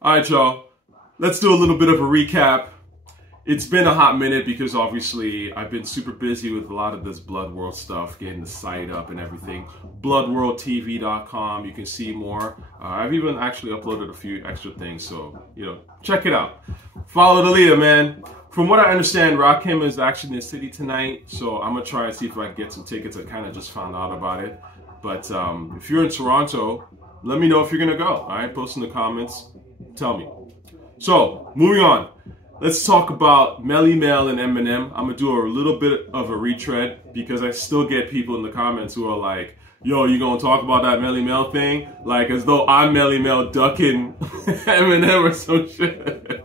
All right, y'all. Let's do a little bit of a recap. It's been a hot minute because obviously I've been super busy with a lot of this Blood World stuff, getting the site up and everything. BloodWorldTV.com. You can see more. I've even actually uploaded a few extra things, so check it out. Follow the leader, man. From what I understand, Rakim is actually in the city tonight, so I'm gonna try and see if I can get some tickets. I kind of just found out about it, but if you're in Toronto, let me know if you're gonna go. All right, post in the comments. Tell me. So moving on. Let's talk about Melle Mel and Eminem. I'm gonna do a little bit of a retread because I still get people in the comments who are like, yo, you gonna talk about that Melle Mel thing? Like as though I'm Melle Mel ducking Eminem or some shit.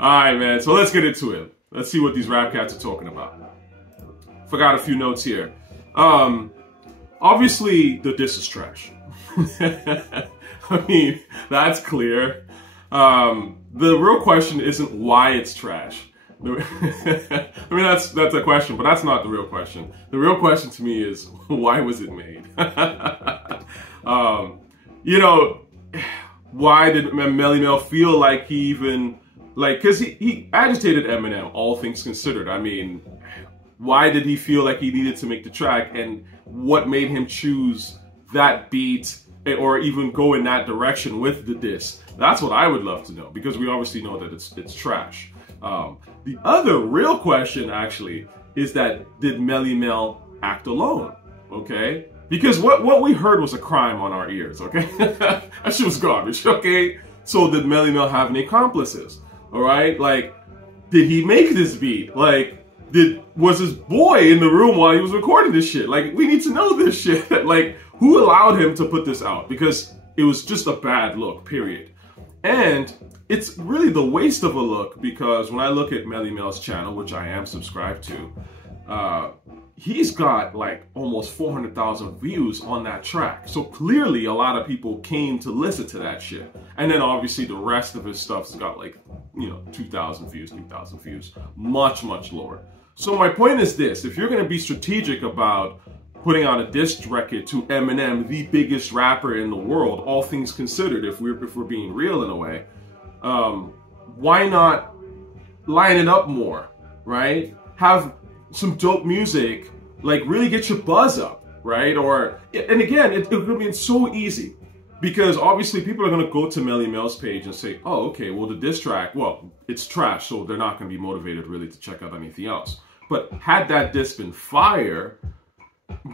Alright, man, so let's get into it. Let's see what these Rappcats are talking about. Forgot a few notes here. Obviously, the diss is trash. I mean, that's clear. The real question isn't why it's trash. I mean, that's a question, but that's not the real question. The real question to me is, why was it made? Why did Melle Mel feel like he even, because he agitated Eminem, all things considered. I mean, why did he feel like he needed to make the track, and what made him choose that beat or even go in that direction with the diss? That's what I would love to know, because we obviously know that it's trash. The other real question actually is that did Melle Mel act alone? Okay, because what we heard was a crime on our ears. Okay, that shit was garbage. Okay, so did Melle Mel have any accomplices? All right, like did he make this beat? Like was his boy in the room while he was recording this shit? Like we need to know this shit. Like who allowed him to put this out? Because it was just a bad look, period. And it's really the waste of a look, because when I look at Melle Mel's channel, which I am subscribed to, he's got like almost 400,000 views on that track. So clearly a lot of people came to listen to that shit. And then obviously the rest of his stuff's got like, 2,000 views, 3,000 views, much, much lower. So my point is this: if you're going to be strategic about putting out a diss record to Eminem, the biggest rapper in the world, all things considered, if we're being real in a way, why not line it up more, right? Have some dope music, like really get your buzz up, right? And again, it would be so easy, because obviously people are going to go to Melle Mel's page and say, oh, okay, well the diss track, well, it's trash, so they're not going to be motivated really to check out anything else. But had that diss been fire,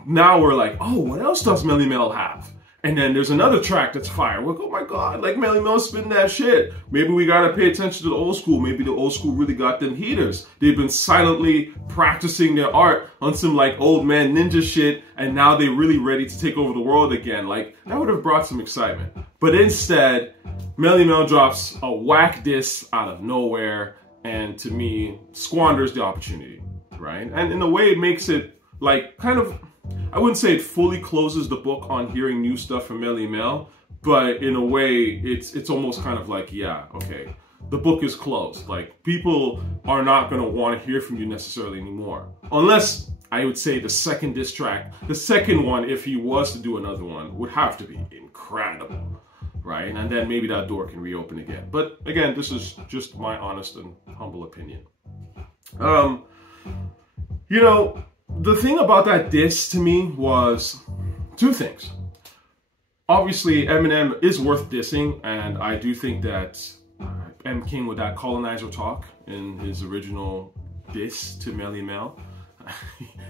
now we're like, oh, what else does Melle Mel have? And then there's another track that's fire. We're like, oh my God, like Melle Mel spitting that shit. Maybe we gotta pay attention to the old school. Maybe the old school really got them heaters. They've been silently practicing their art on some like old man ninja shit, and now they're really ready to take over the world again. Like that would have brought some excitement. But instead, Melle Mel drops a whack diss out of nowhere, and to me, squanders the opportunity, right? And in a way, it makes it like kind of, I wouldn't say it fully closes the book on hearing new stuff from Melle Mel, but in a way, it's almost kind of like, yeah, okay, the book is closed. Like people are not gonna want to hear from you necessarily anymore, unless I would say the second diss track, the second one, if he was to do another one, would have to be incredible, right? And then maybe that door can reopen again. But again, this is just my honest and humble opinion. The thing about that diss to me was two things. Obviously, Eminem is worth dissing, and I do think that M came with that colonizer talk in his original diss to Melle Mel.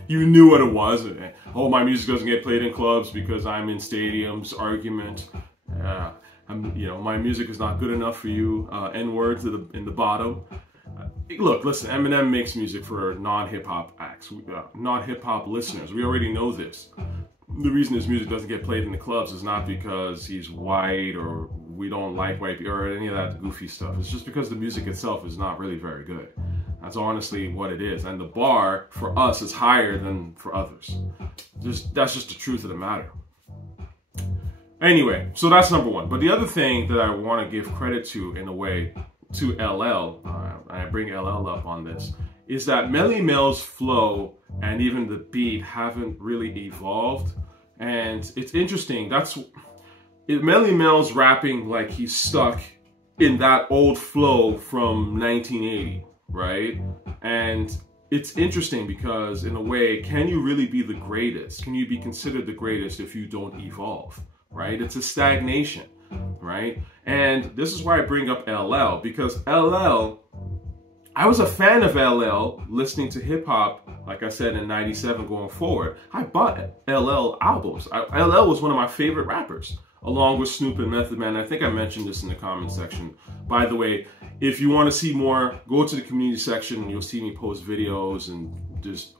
You knew what it was. Oh, my music doesn't get played in clubs because I'm in stadiums. Argument. My music is not good enough for you. N-words in the bottom. Look, listen, Eminem makes music for non-hip-hop acts, non-hip-hop listeners. We already know this. The reason his music doesn't get played in the clubs is not because he's white or we don't like white people or any of that goofy stuff. It's just because the music itself is not really very good. That's honestly what it is. And the bar for us is higher than for others. That's just the truth of the matter. Anyway, so that's number one. But the other thing that I want to give credit to, in a way, to LL, I bring LL up on this, is that Melle Mel's flow and even the beat haven't really evolved. And it's interesting. Melle Mel's rapping like he's stuck in that old flow from 1980, right? And it's interesting because in a way, can you really be the greatest? Can you be considered the greatest if you don't evolve, right? It's a stagnation, right? And this is why I bring up LL, because LL, I was a fan of LL listening to hip hop, like I said, in 97 going forward. I bought LL albums. LL was one of my favorite rappers, along with Snoop and Method Man. I think I mentioned this in the comment section. By the way, if you want to see more, go to the community section and you'll see me post videos and just,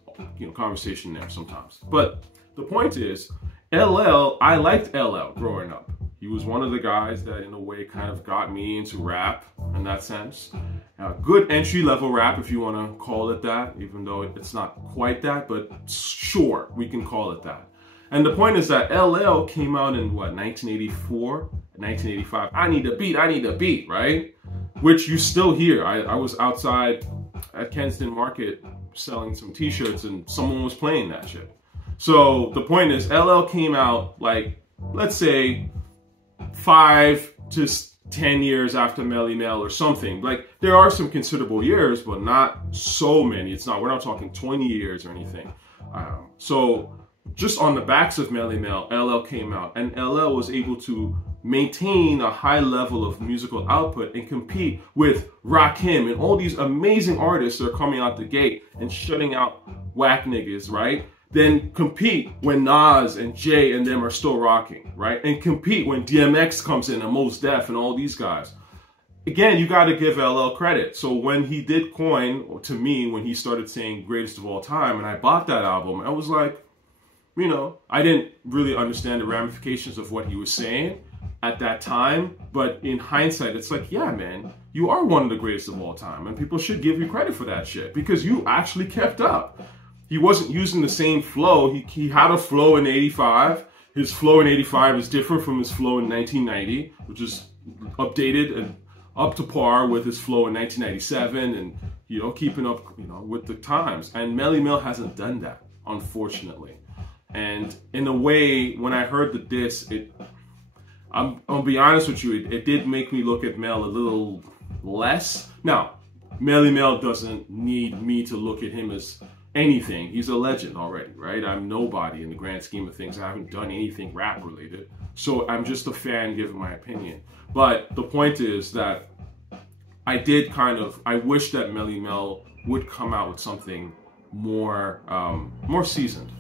conversation there sometimes. But the point is, LL, I liked LL growing up. He was one of the guys that in a way kind of got me into rap in that sense. Good entry-level rap, if you want to call it that, even though it's not quite that, but sure, we can call it that. And the point is that LL came out in, what, 1984, 1985. I need a beat, right? Which you still hear. I was outside at Kensington Market selling some t-shirts and someone was playing that shit. So the point is, LL came out like, let's say, 5 to 10 years after Melle Mel or something. Like, there are some considerable years, but not so many. We're not talking 20 years or anything. So just on the backs of Melle Mel, LL came out, and LL was able to maintain a high level of musical output and compete with Rakim and all these amazing artists that are coming out the gate and shutting out whack niggas, right? Then compete when Nas and Jay and them are still rocking, right? And compete when DMX comes in and Mos Def and all these guys. Again, you got to give LL credit. So when he did Coin, to me, when he started saying greatest of all time, and I bought that album, I was like, I didn't really understand the ramifications of what he was saying at that time. But in hindsight, it's like, yeah, man, you are one of the greatest of all time. And people should give you credit for that shit because you actually kept up. He wasn't using the same flow. He had a flow in 85. His flow in 85 is different from his flow in 1990, which is updated and up to par with his flow in 1997 and, keeping up, with the times. And Melle Mel hasn't done that, unfortunately. And in a way, when I heard the diss, I'll be honest with you, it did make me look at Mel a little less. Now, Melle Mel doesn't need me to look at him as anything. He's a legend already, right? I'm nobody in the grand scheme of things. I haven't done anything rap related. So I'm just a fan giving my opinion. But the point is that I wish that Melle Mel would come out with something more seasoned,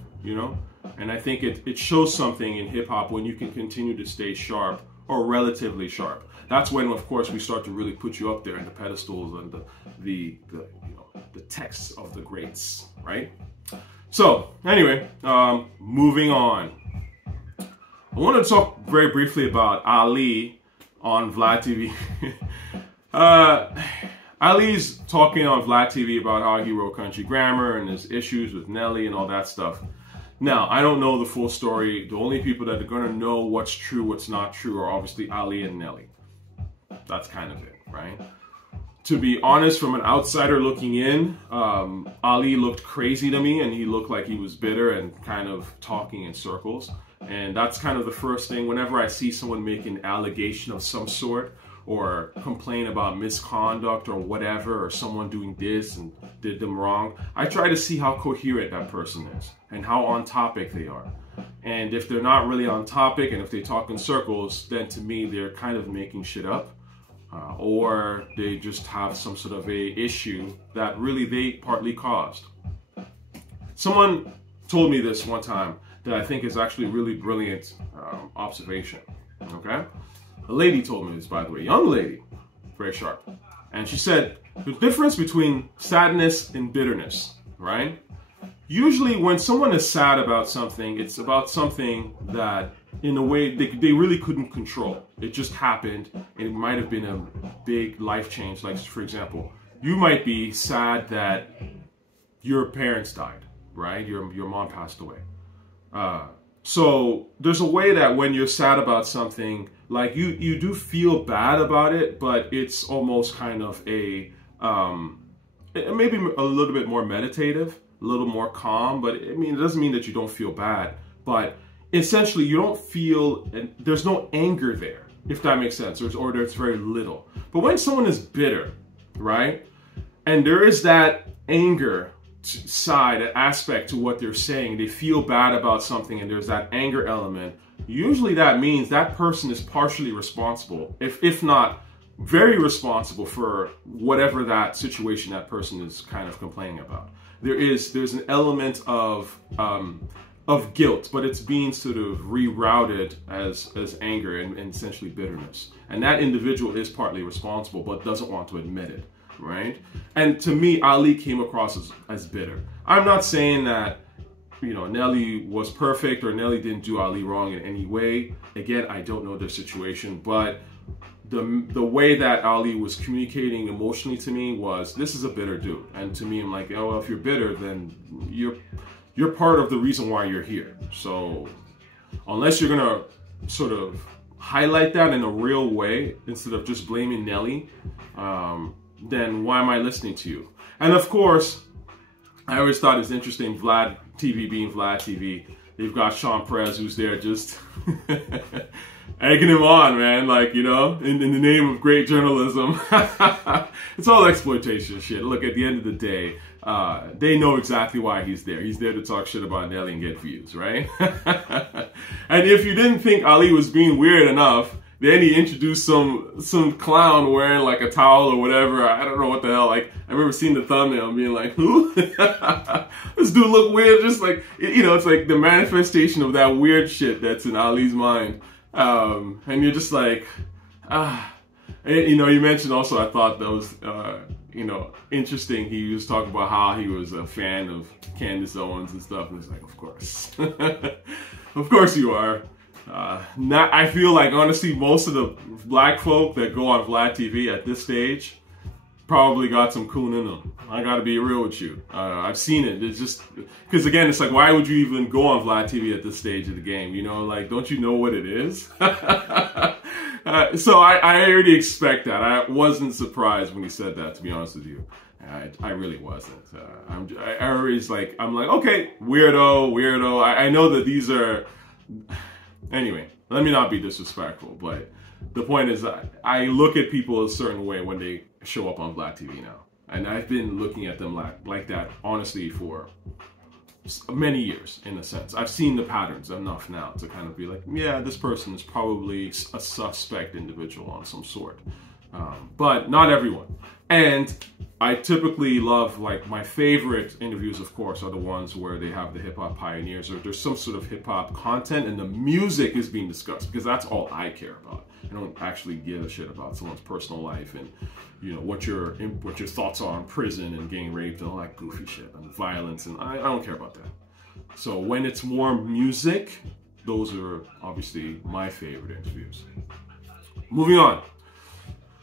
And I think it shows something in hip hop when you can continue to stay sharp or relatively sharp. That's when, of course, we start to really put you up there in the pedestals and the texts of the greats, right? So anyway, moving on. I want to talk very briefly about Ali on VladTV. Ali's talking on VladTV about how he wrote Country Grammar and his issues with Nelly and all that stuff. Now, I don't know the full story. The only people that are going to know what's true, what's not true are obviously Ali and Nelly. That's kind of it, right? To be honest, from an outsider looking in, Ali looked crazy to me and he looked like he was bitter and kind of talking in circles. And that's kind of the first thing. Whenever I see someone make an allegation of some sort or complain about misconduct or whatever, or someone doing this and did them wrong, I try to see how coherent that person is and how on topic they are. And if they're not really on topic and if they talk in circles, then to me, they're kind of making shit up. Or they just have some sort of a issue that really they partly caused. Someone told me this one time that I think is actually really brilliant observation, okay? A lady told me this, by the way, young lady, very sharp. And she said, the difference between sadness and bitterness, right? Usually when someone is sad about something, it's about something that in a way they really couldn't control. It just happened and it might have been a big life change. Like, for example, you might be sad that your parents died, right? Your mom passed away. So there's a way that when you're sad about something, like you do feel bad about it, but it's almost kind of a, maybe a little bit more meditative, a little more calm, but I mean, it doesn't mean that you don't feel bad, but essentially you don't feel, and there's no anger there, if that makes sense, or there's very little. But when someone is bitter, right, and there is that anger side, aspect to what they're saying, they feel bad about something and there's that anger element, usually that means that person is partially responsible, if not very responsible, for whatever that situation that person is kind of complaining about. There's an element of guilt, but it's being sort of rerouted as anger and essentially bitterness. And that individual is partly responsible, but doesn't want to admit it, right? And to me, Ali came across as bitter. I'm not saying that, you know, Nelly was perfect or Nelly didn't do Ali wrong in any way. Again, I don't know their situation, but the way that Ali was communicating emotionally to me was, this is a bitter dude. And to me, I'm like, oh, well, if you're bitter, then you're part of the reason why you're here. So unless you're gonna sort of highlight that in a real way instead of just blaming Nelly, then why am I listening to you? And of course, I always thought it's interesting, VladTV being VladTV, they've got Sean Perez who's there just egging him on, man, like, you know, in the name of great journalism. It's all exploitation shit. Look, at the end of the day, they know exactly why he's there. He's there to talk shit about Nelly and get views, right? And if you didn't think Ali was being weird enough, then he introduced some clown wearing like a towel or whatever. I don't know what the hell. Like, I remember seeing the thumbnail and being like, who? This dude look weird. Just like, you know, it's like the manifestation of that weird shit that's in Ali's mind. And you're just like, And, you know, you mentioned also, I thought that was, you know, interesting. He was talking about how he was a fan of Candace Owens and stuff. And it's like, of course. Of course you are. I feel like, honestly, most of the black folk that go on VladTV at this stage probably got some coon in them. I gotta be real with you. I've seen it. It's just, because again, it's like, why would you even go on VladTV at this stage of the game? You know, like, don't you know what it is? So I already expect that. I wasn't surprised when he said that, to be honest with you. I really wasn't. I always like, I'm like, okay, weirdo. I know that these are... Anyway, let me not be disrespectful, but the point is I look at people a certain way when they show up on VladTV now. And I've been looking at them like that, honestly, for many years, in a sense. I've seen the patterns enough now to kind of be like, yeah, this person is probably a suspect individual on some sort. But not everyone. And I typically love, like, my favorite interviews, of course, are the ones where they have the hip-hop pioneers, or there's some sort of hip-hop content and the music is being discussed, because that's all I care about. I don't actually give a shit about someone's personal life and, you know, what your thoughts are on prison and getting raped and all that goofy shit and violence, and I don't care about that. So when it's more music, those are obviously my favorite interviews. Moving on.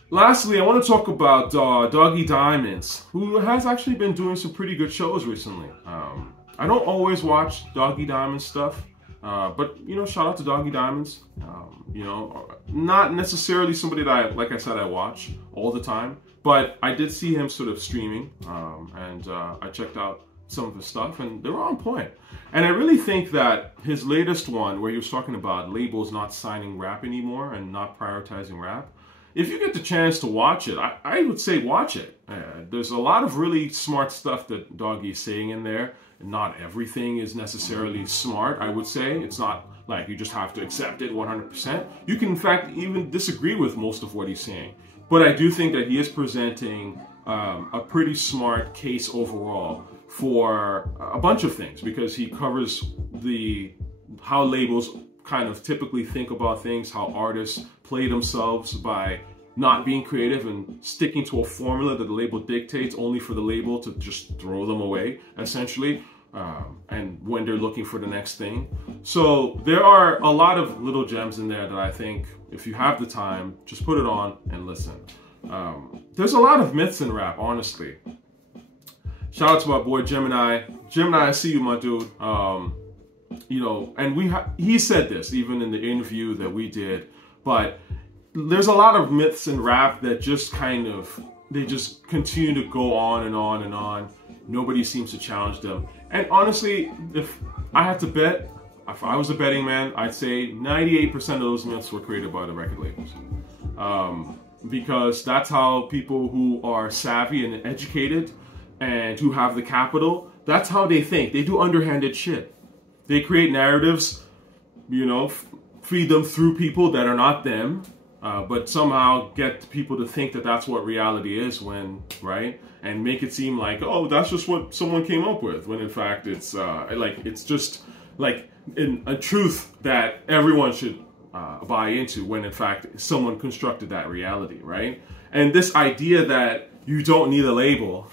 Lastly, I want to talk about Doggie Diamonds, who has actually been doing some pretty good shows recently. I don't always watch Doggie Diamonds stuff, but, you know, shout out to Doggie Diamonds. You know, not necessarily somebody that, like I said, I watch all the time, but I did see him sort of streaming, and I checked out some of his stuff, and they were on point. And I really think that his latest one, where he was talking about labels not signing rap anymore and not prioritizing rap, if you get the chance to watch it, I would say watch it. There's a lot of really smart stuff that Doggie is saying in there. Not everything is necessarily smart, I would say. It's not like you just have to accept it 100%. You can, in fact, even disagree with most of what he's saying. But I do think that he is presenting a pretty smart case overall for a bunch of things, because he covers how labels kind of typically think about things, how artists play themselves by not being creative and sticking to a formula that the label dictates, only for the label to just throw them away, essentially, and when they're looking for the next thing. So there are a lot of little gems in there that I think, if you have the time, just put it on and listen. There's a lot of myths in rap, honestly. Shout out to my boy Gemini. Gemini, I see you, my dude. You know, and he said this even in the interview that we did, but there's a lot of myths in rap that just kind of, they just continue to go on and on and on. Nobody seems to challenge them. And honestly, if I had to bet, if I was a betting man, I'd say 98% of those myths were created by the record labels. Because that's how people who are savvy and educated and who have the capital, that's how they think. They do underhanded shit. They create narratives, you know, feed them through people that are not them, but somehow get people to think that that's what reality is when, right? And make it seem like, oh, that's just what someone came up with, when in fact it's it's just like a truth that everyone should buy into, when in fact someone constructed that reality, right? And this idea that you don't need a label,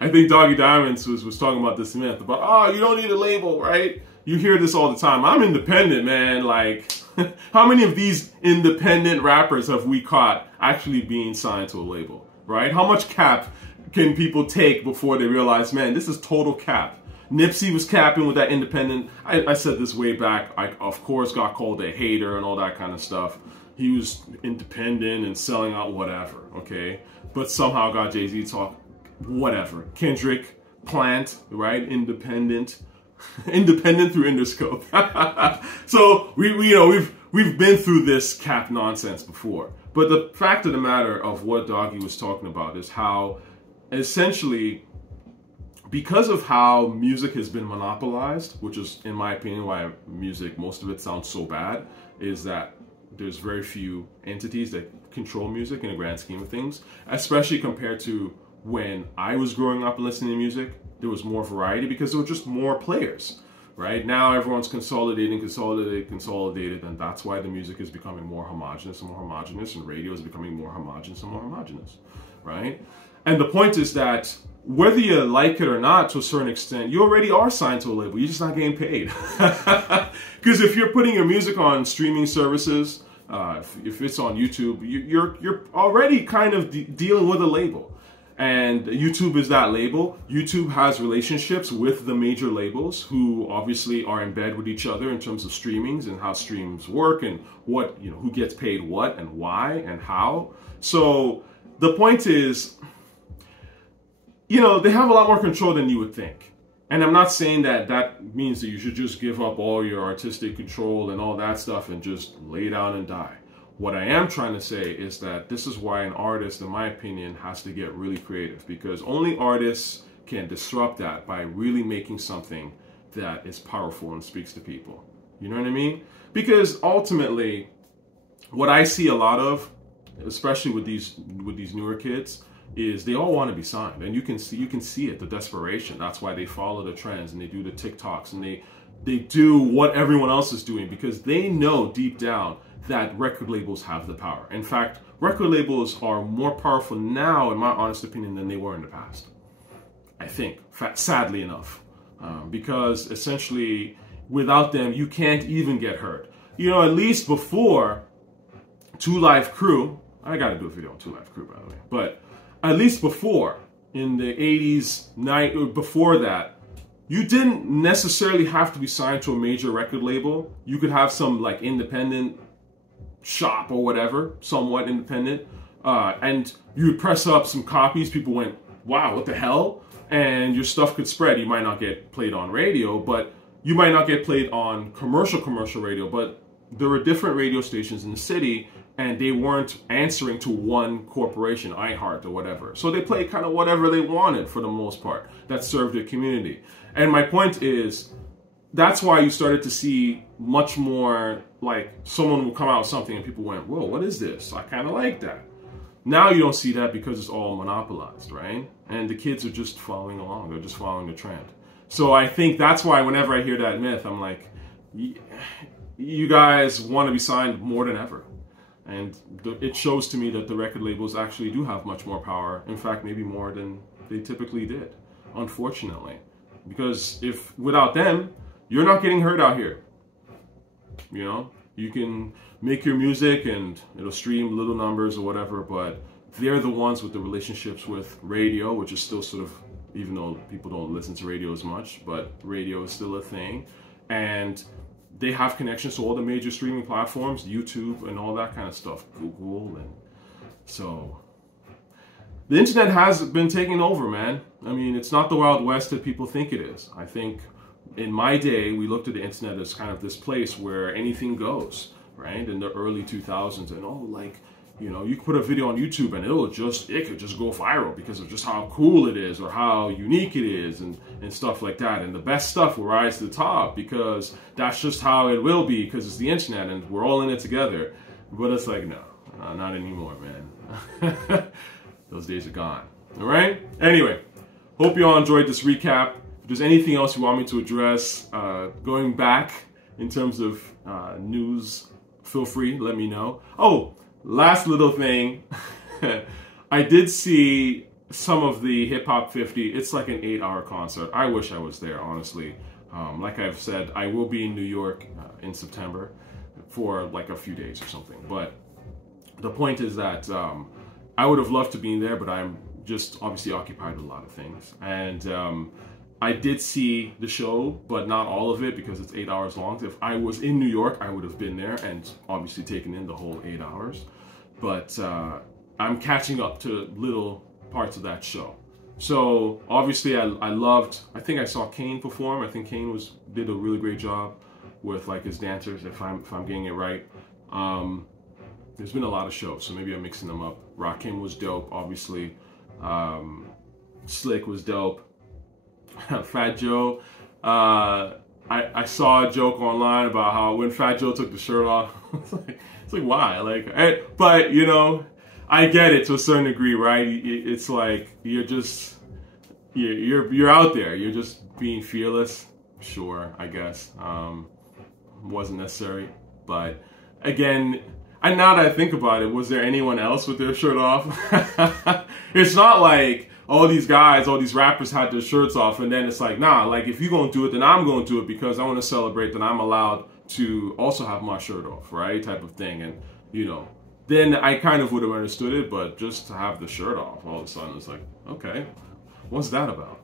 I think Doggie Diamonds was talking about this myth about, oh, you don't need a label, right? You hear this all the time. I'm independent, man. Like, how many of these independent rappers have we caught actually being signed to a label, right? How much cap can people take before they realize, man, this is total cap? Nipsey was capping with that independent. I said this way back. I, of course, got called a hater and all that kind of stuff. He was independent and selling out whatever, okay? But somehow got Jay-Z talk, whatever. Kendrick, Plant, right? Independent. Independent through Interscope. So we've been through this cap nonsense before. But the fact of the matter of what Doggie was talking about is how essentially, because of how music has been monopolized, which is, in my opinion, why music, most of it sounds so bad, is that there's very few entities that control music in the grand scheme of things, especially compared to when I was growing up and listening to music. There was more variety because there were just more players, right? Now everyone's consolidating, and that's why the music is becoming more homogenous, and radio is becoming more homogenous, right? And the point is that whether you like it or not, to a certain extent, you already are signed to a label. You're just not getting paid. Because if you're putting your music on streaming services, if it's on YouTube, you're already kind of dealing with a label. And YouTube is that label. YouTube has relationships with the major labels who obviously are in bed with each other in terms of streamings and how streams work and what, you know, who gets paid what and why and how. So the point is, you know, they have a lot more control than you would think. And I'm not saying that that means that you should just give up all your artistic control and all that stuff and just lay down and die. What I am trying to say is that this is why an artist, in my opinion, has to get really creative, because only artists can disrupt that by really making something that is powerful and speaks to people. You know what I mean? Because ultimately, what I see a lot of, especially with these newer kids, is they all want to be signed, and you can see it, the desperation. That's why they follow the trends and they do the TikToks and they do what everyone else is doing, because they know deep down that record labels have the power. In fact, record labels are more powerful now, in my honest opinion, than they were in the past. I think, sadly enough, because essentially without them, you can't even get heard. You know, at least before 2 Live Crew, I gotta do a video on 2 Live Crew, by the way, but at least before, in the 80s, before that, you didn't necessarily have to be signed to a major record label. You could have some like independent shop or whatever, somewhat independent, and you would press up some copies. People went, wow, what the hell? And your stuff could spread. You might not get played on radio, but you might not get played on commercial radio, but there were different radio stations in the city, and they weren't answering to one corporation, iHeart or whatever. So they played kind of whatever they wanted for the most part that served their community. And my point is, that's why you started to see much more, like, someone will come out with something and people went, whoa, what is this? I kind of like that. Now you don't see that because it's all monopolized, right? And the kids are just following along. They're just following the trend. So I think that's why whenever I hear that myth, I'm like, you guys want to be signed more than ever. And it shows to me that the record labels actually do have much more power. In fact, maybe more than they typically did, unfortunately. Because if without them, you're not getting heard out here. You know, you can make your music and it'll stream little numbers or whatever, but they're the ones with the relationships with radio, which is still sort of, even though people don't listen to radio as much, but radio is still a thing. And they have connections to all the major streaming platforms, YouTube and all that kind of stuff, Google. And so the internet has been taking over, man. I mean, it's not the Wild West that people think it is. I think in my day, we looked at the internet as kind of this place where anything goes, right? In the early 2000s, and oh, like, you know, you could put a video on YouTube and it could just go viral because of just how cool it is or how unique it is and stuff like that. And the best stuff will rise to the top because that's just how it will be because it's the internet and we're all in it together. But it's like, no, not anymore, man. Those days are gone. All right? Anyway, hope you all enjoyed this recap. If there's anything else you want me to address, going back in terms of news, feel free, let me know. Oh, last little thing. I did see some of the Hip Hop 50. It's like an 8-hour concert. I wish I was there, honestly. Like I've said, I will be in New York in September for like a few days or something. But the point is that I would have loved to be in there, but I'm just obviously occupied with a lot of things. And I did see the show, but not all of it because it's 8 hours long. If I was in New York, I would have been there and obviously taken in the whole 8 hours. But I'm catching up to little parts of that show. So obviously I think I saw Kane perform. I think Kane did a really great job with like his dancers, if I'm getting it right. There's been a lot of shows, so maybe I'm mixing them up. Rakim was dope, obviously. Slick was dope. Fat Joe, I saw a joke online about how when Fat Joe took the shirt off, it's like why? Like, but you know, I get it to a certain degree, right? It's like you're just you're out there. You're just being fearless. Sure, I guess wasn't necessary, but again, and now that I think about it, was there anyone else with their shirt off? It's not like all these guys, all these rappers had their shirts off, and then it's like, nah, like if you're gonna do it, then I'm gonna do it because I want to celebrate that I'm allowed to also have my shirt off, right? Type of thing, and you know, then I kind of would have understood it, but just to have the shirt off, all of a sudden it's like, okay, what's that about?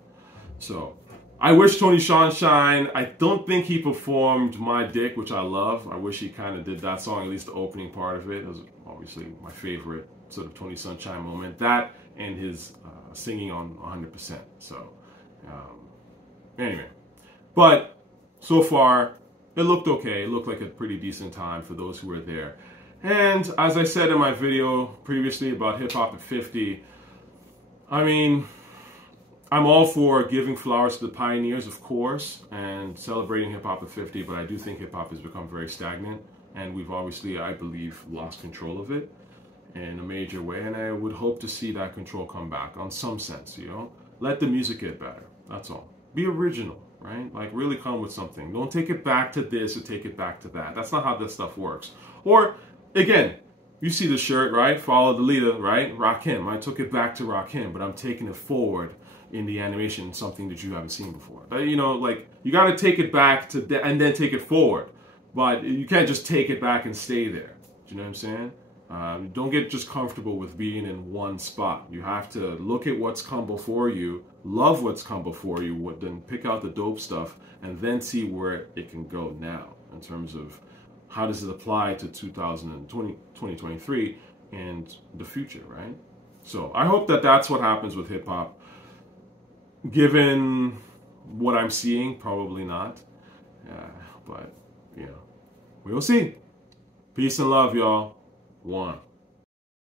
So I wish Tony Sunshine. I don't think he performed My Dick, which I love. I wish he kind of did that song, at least the opening part of it. It was obviously my favorite sort of Tony Sunshine moment. That and his singing on 100%. So anyway, but so far it looked okay. It looked like a pretty decent time for those who were there. And as I said in my video previously about Hip Hop at 50, I mean, I'm all for giving flowers to the pioneers, of course, and celebrating Hip Hop at 50, but I do think hip hop has become very stagnant, and we've obviously, I believe, lost control of it in a major way, and I would hope to see that control come back on some sense, you know? Let the music get better, that's all. Be original, right? Like, really come with something. Don't take it back to this or take it back to that. That's not how this stuff works. Or, again, you see the shirt, right? Follow the leader, right? Rakim. I took it back to Rakim, but I'm taking it forward in the animation, something that you haven't seen before. You know, like, you got to take it back to and then take it forward. But you can't just take it back and stay there. Do you know what I'm saying? Don't get just comfortable with being in one spot. You have to look at what's come before you, love what's come before you, then pick out the dope stuff, and then see where it can go now in terms of how does it apply to 2023 and the future, right? So I hope that that's what happens with hip-hop. Given what I'm seeing, probably not. But, you know, we'll see. Peace and love, y'all. One.